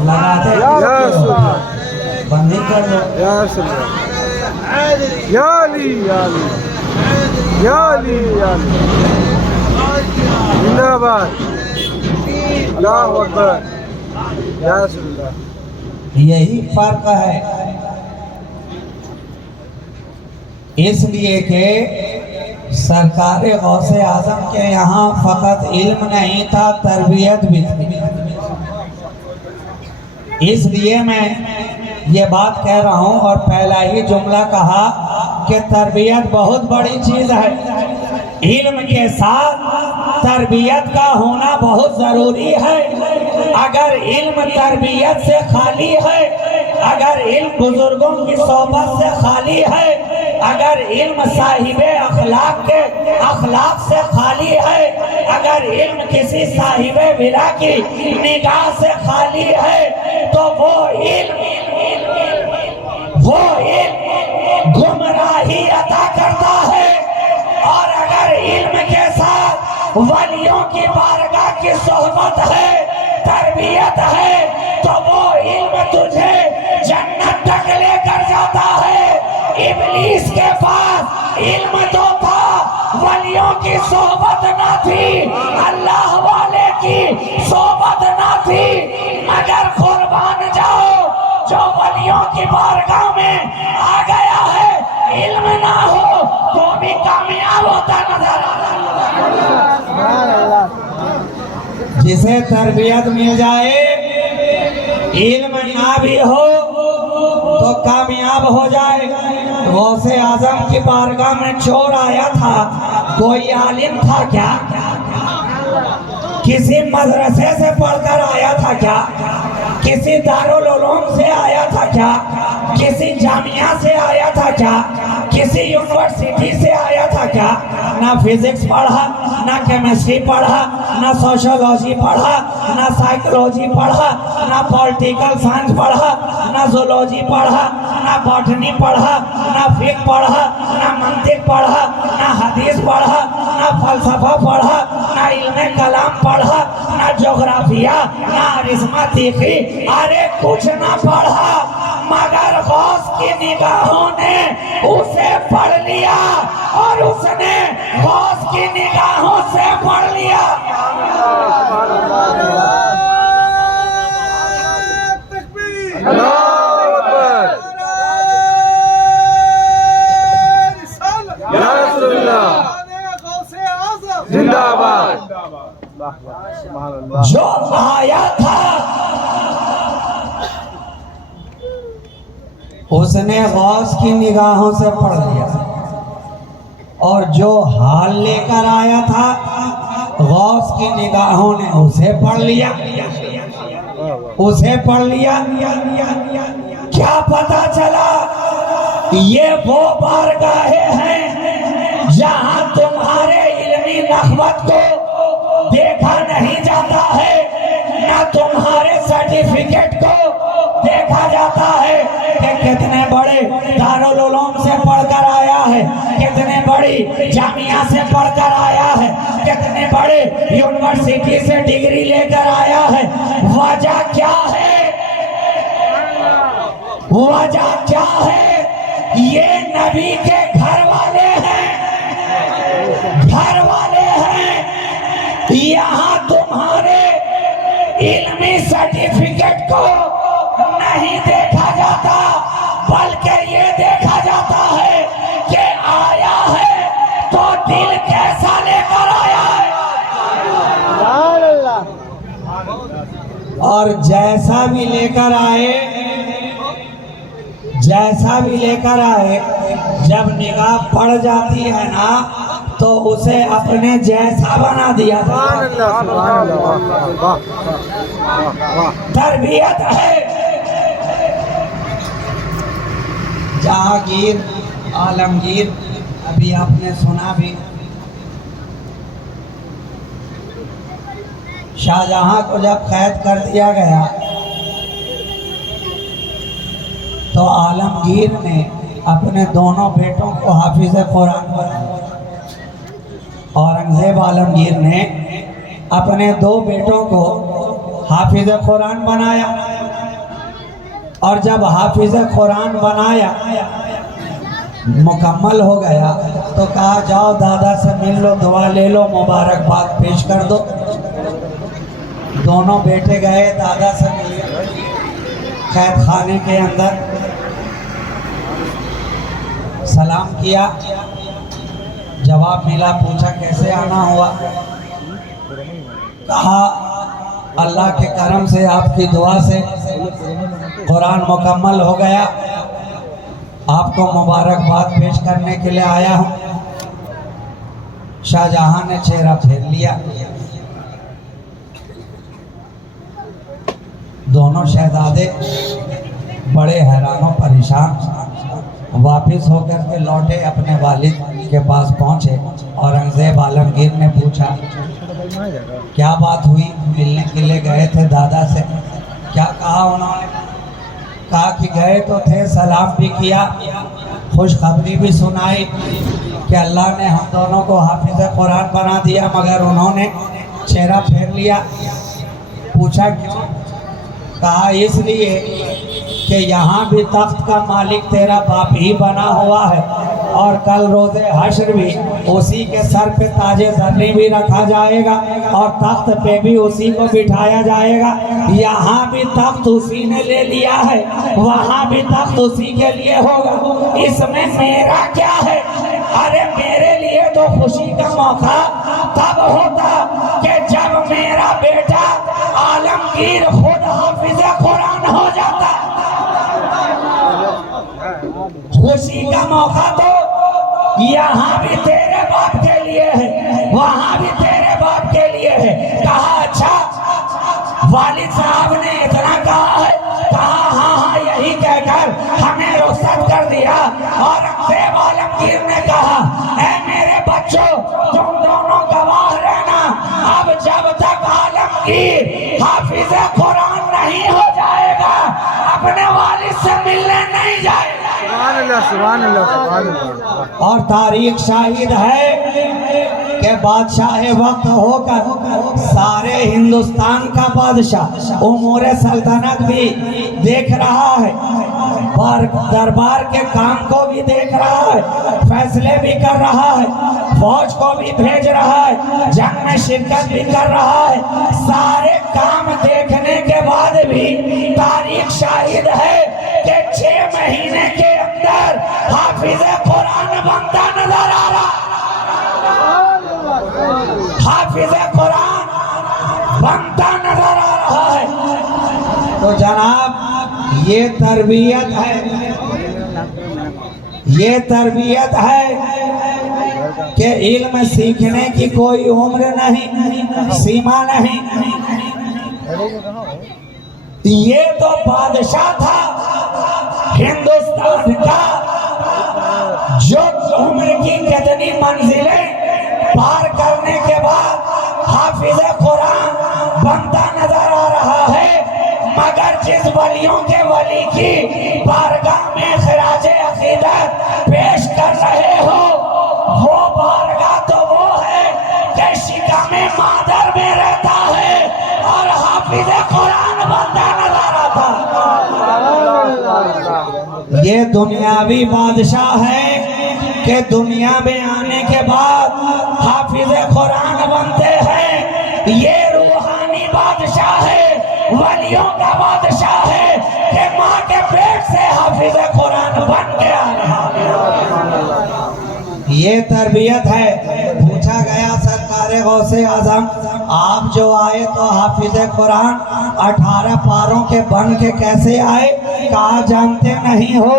लगाते बंदी कर दो। या अली या अली या अली या अली जिंदाबाद अल्लाहु अकबर या रसूलुल्लाह। यही फर्क है, इसलिए कि सरकार गौसे आजम के यहाँ फकत इल्म नहीं था, तरबियत भी थी। इसलिए मैं ये बात कह रहा हूँ और पहला ही जुमला कहा कि तरबियत बहुत बड़ी चीज है। इल्म के साथ तरबियत का होना बहुत जरूरी है। अगर इल्म तरबियत से खाली है, अगर इल्म बुजुर्गों की सोहबत से खाली है, अगर इल्म साहिबे अखलाक से खाली है, अगर इल्म किसी साहिबे विला की निगाह से खाली है, तो वो इल्म गुमराही अता करता है। और अगर इल्म के साथ वलियों की बारगाह की सोहबत है, तरबियत है, तो वो इल्म तुझे जन्नत तक लेकर जाता है। इब्लीस के पास इल्म तो था, वलियों की सोहबत ना थी, अल्लाह वाले की सोहबत ना थी। मगर कुर्बान जाओ, जो वलियों की बारगाह में आ गया है, इल्म ना हो तो भी कामयाब होता नजर आता। जिसे तरबियत मिल जाए, इल्म ना भी हो तो कामयाब हो जाए। गौसे आजम की बारगाह में चोर आया था, कोई आलिम था क्या? किसी मदरसे से पढ़कर आया था क्या? किसी दारुल उलूम से आया था क्या? किसी जामिया से आया था क्या? किसी यूनिवर्सिटी से आया था क्या? ना फिजिक्स पढ़ा, ना केमिस्ट्री पढ़ा, ना सोशियोलॉजी पढ़ा, ना साइकोलॉजी पढ़ा, ना पॉलिटिकल साइंस पढ़ा, ना जूलॉजी पढ़ा, ना बॉटनी पढ़ा, ना फिक पढ़ा, ना मंतिक पढ़ा, ना हदीस पढ़ा, ना फलसफा पढ़ा, ना इल्मे कलाम पढ़ा, ना ज्योग्राफिया, ना अरिस्मैटिक, अरे कुछ ना पढ़ा। मगर गौस की निगाहों ने उसे पढ़ लिया और उसने गौस की निगाहों से पढ़ लिया। जिंदाबाद। जो आया था उसने गौस की निगाहों से पढ़ लिया, और जो हाल लेकर आया था गौस की निगाहों ने उसे पढ़ लिया, उसे पढ़ लिया। क्या पता चला? ये वो बारगाहें हैं जहां तुम्हारे इल्मी नखवत को देखा नहीं जाता है, ना तुम्हारे सर्टिफिकेट को देखा जाता है कि कितने बड़े दारुल उलूम से पढ़कर आया है, कितने बड़ी जामिया से पढ़कर आया है, कितने बड़े यूनिवर्सिटी से डिग्री लेकर आया है। वजह क्या है? वजह क्या है? ये नबी के घर वाले हैं, घर वाले हैं। यहाँ तुम्हारे इल्मी सर्टिफिकेट को नहीं देखा जाता, बल्कि ये देखा जाता है कि आया है तो दिल कैसा लेकर आया है। और जैसा भी लेकर आए, जैसा भी लेकर आए, जब निगाह पड़ जाती है ना, तो उसे अपने जैसा बना दिया। तरबियत है। जहांगीर आलमगीर, अभी आपने सुना भी, शाहजहां को जब कैद कर दिया गया तो आलमगीर ने अपने दोनों बेटों को हाफिज कुरान बनाया। औरंगजेब आलमगीर ने अपने दो बेटों को हाफिज कुरान बनाया। और जब हाफिज कुरान बनाया, मुकम्मल हो गया, तो कहा जाओ दादा से मिल लो, दुआ ले लो, मुबारकबाद पेश कर दो। दोनों बेटे गए, दादा से मिले कैद खाने के अंदर, सलाम किया, जवाब मिला, पूछा कैसे आना हुआ, कहा अल्लाह के करम से, आपकी दुआ से कुरान मुकम्मल हो गया, आपको मुबारकबाद पेश करने के लिए आया हूँ। शाहजहां ने चेहरा फेर लिया। दोनों शहजादे बड़े हैरानों परेशान वापिस होकर के लौटे, अपने वालिद के पास पहुंचे। औरंगजेब आलमगीर ने पूछा क्या बात हुई, मिलने के लिए गए थे दादा से, क्या कहा उन्होंने? कहा कि गए तो थे, सलाम भी किया, खुशखबरी भी सुनाई कि अल्लाह ने हम दोनों को हाफिज कुरान बना दिया, मगर उन्होंने चेहरा फेर लिया। पूछा क्यों? कहा इसलिए कि यहाँ भी तख्त का मालिक तेरा बाप ही बना हुआ है, और कल रोज़े हश्र भी उसी के सर पे ताजे ज़र्री भी रखा जाएगा, और तख्त पे भी उसी को बिठाया जाएगा। यहाँ भी तख्त उसी ने ले लिया है, वहाँ भी तख्त उसी के लिए होगा। इसमें मेरा क्या है? अरे मेरे लिए तो खुशी का मौका तब होता कि जब मेरा बेटा आलमगीर खुद हाफिज कुरान हो जाता। खुशी का मौका तो यहाँ भी तेरे बाप के लिए है, वहाँ भी तेरे बाप के लिए है। कहा अच्छा, वालिद साहब ने इतना कहा है? कहा हाँ हाँ, यही कहकर हमें रुखसत कर दिया। और औरंगजेब आलमगीर ने कहा ऐ मेरे बच्चों, तुम दोनों गवाह रहना, अब जब तक आलमगीर हाफिज कुरान नहीं हो जाएगा, अपने वालिद से मिलने नहीं जाएगा। सुभान अल्लाह, सुभान अल्लाह। और तारीख शाहिद है कि बादशाह वक्त होकर सारे हिंदुस्तान का बादशाह उमूर सल्तनत भी देख रहा है, और दरबार के काम को भी देख रहा है, फैसले भी कर रहा है, फौज को भी भेज रहा है, जंग में शिरकत भी कर रहा है। सारे काम देखने के बाद भी तारीख शाहिद है कि 6 महीने के अंदर हाफिज कुरान बनता नजर आ रहा। हाफिज कुरान बनता नजर आ रहा है। तो जनाब, ये तरबियत है, ये तरबियत है कि इल्म सीखने की कोई उम्र नहीं, सीमा नहीं। ये तो बादशाह था हिंदुस्तान का, जो उम्र की कितनी मंजिलें पार करने के बाद हाफिज कुरान बनता नजर आ रहा है। मगर जिस वलियों के वली की बारगाह में खिराज अकीदत पेश कर रहे हो, वो बारगाह तो वो है कि शिकामे मादर में रहता है और हाफिज कुरान बनता नजर आता। ये दुनियावी बादशाह है कि दुनिया में आने के बाद हाफिज कुरान बनते हैं। ये रूहानी बादशाह है, वलियों का बादशाह है कि माँ के पेट से हाफिज कुरान बन के आ रहा। ये तरबियत है। पूछा गया सरकार गौसे आजम, आप जो आए तो हाफिज कुरान 18 पारों के बन के कैसे आए? कहा जानते नहीं हो,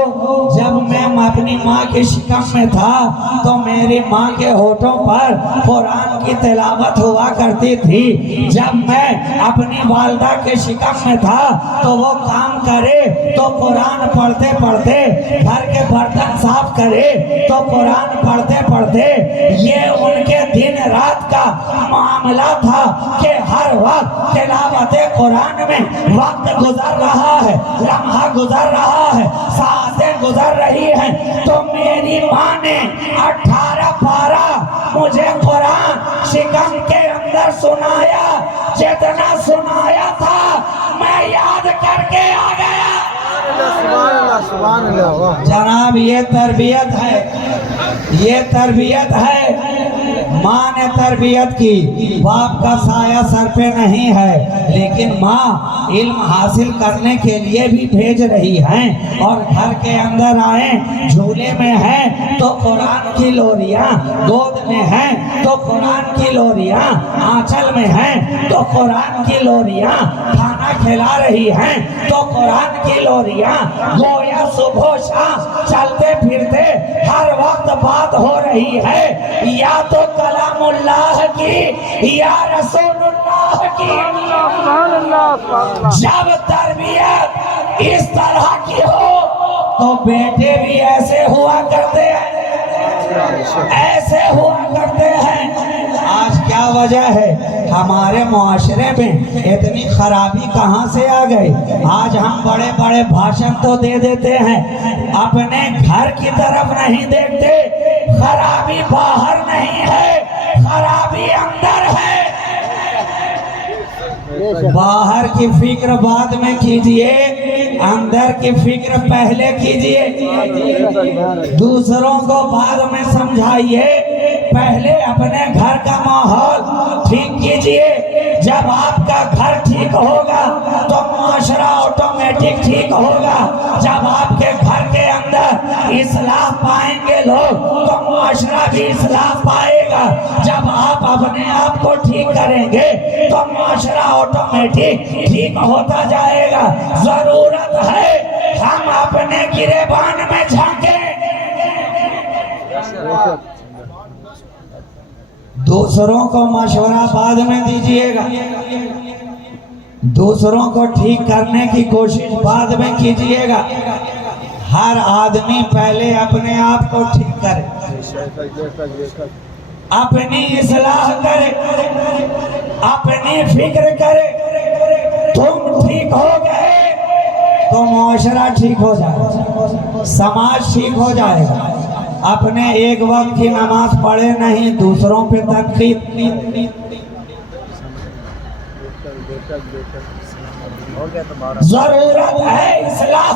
जब मैं अपनी माँ की शिकम में था तो मेरी माँ के होठों पर कुरान की तिलावत हुआ करती थी। जब मैं अपनी वालदा के शिकम में था तो वो काम करे तो कुरान पढ़ते पढ़ते, घर के बर्तन साफ करे तो कुरान पढ़ते पढ़ते, ये उनके दिन रात का मामला था कि हर वक्त तिलावत कुरान में वक्त गुजर रहा है, लम्हा गुजर रहा है, सातें गुजर रही हैं। तो मेरी माँ ने 18 पारा मुझे कुरान शिकम के अंदर सुनाया। जितना सुनाया था मैं याद करके आ गया। सुभान अल्लाह वाह। जनाब ये तरबियत है, ये तरबियत है। माँ ने तरबियत की, बाप का साया सर पे नहीं है, लेकिन माँ इल्म हासिल करने के लिए भी भेज रही हैं। और घर के अंदर आए, झूले में है तो कुरान की लोरियाँ, गोद में है तो कुरान की लोरियाँ, आंचल में है तो कुरान की लोरियाँ, खाना खिला रही हैं तो कुरान की लोरियाँ, गोया सुबह शाम चलते फिरते हर वक्त बात हो रही है, या तो कलामुल्लाह की या रसूलुल्लाह की। सुभान अल्लाह। जब तरबियत इस तरह की हो तो बेटे भी ऐसे हुआ करते हैं, ऐसे हुआ करते हैं। आज क्या वजह है, हमारे मुआशरे में इतनी खराबी कहाँ से आ गई। आज हम बड़े बड़े भाषण तो दे देते हैं, अपने घर की तरफ नहीं देखते। खराबी बाहर नहीं है, खराबी अंदर है। बाहर की फिक्र बाद में कीजिए, अंदर की फिक्र पहले कीजिए। दूसरों को बाद में समझाइए, पहले अपने घर का माहौल ठीक कीजिए। जब आपका घर ठीक होगा तो मुआशरा ऑटोमेटिक ठीक होगा। जब आपके घर के अंदर इस्लाह पाएंगे लोग तो मुआशरा भी इस्लाह पाएगा। जब आप अपने आप को ठीक करेंगे तो मुआशरा ऑटोमेटिक ठीक होता जाएगा। जरूरत है हम अपने गिरेबान में झांके। दूसरों को मशवरा बाद में दीजिएगा, दूसरों को ठीक करने की कोशिश बाद में कीजिएगा। हर आदमी पहले अपने आप को ठीक करे, अपनी इस्लाह करे, अपनी फिक्र करे। तुम ठीक हो गए तो मुआशरा ठीक हो जाएगा, समाज ठीक हो जाएगा। अपने एक वक्त की नमाज पढ़े नहीं, दूसरों पे तनकीद। जरूरत है इस्लाह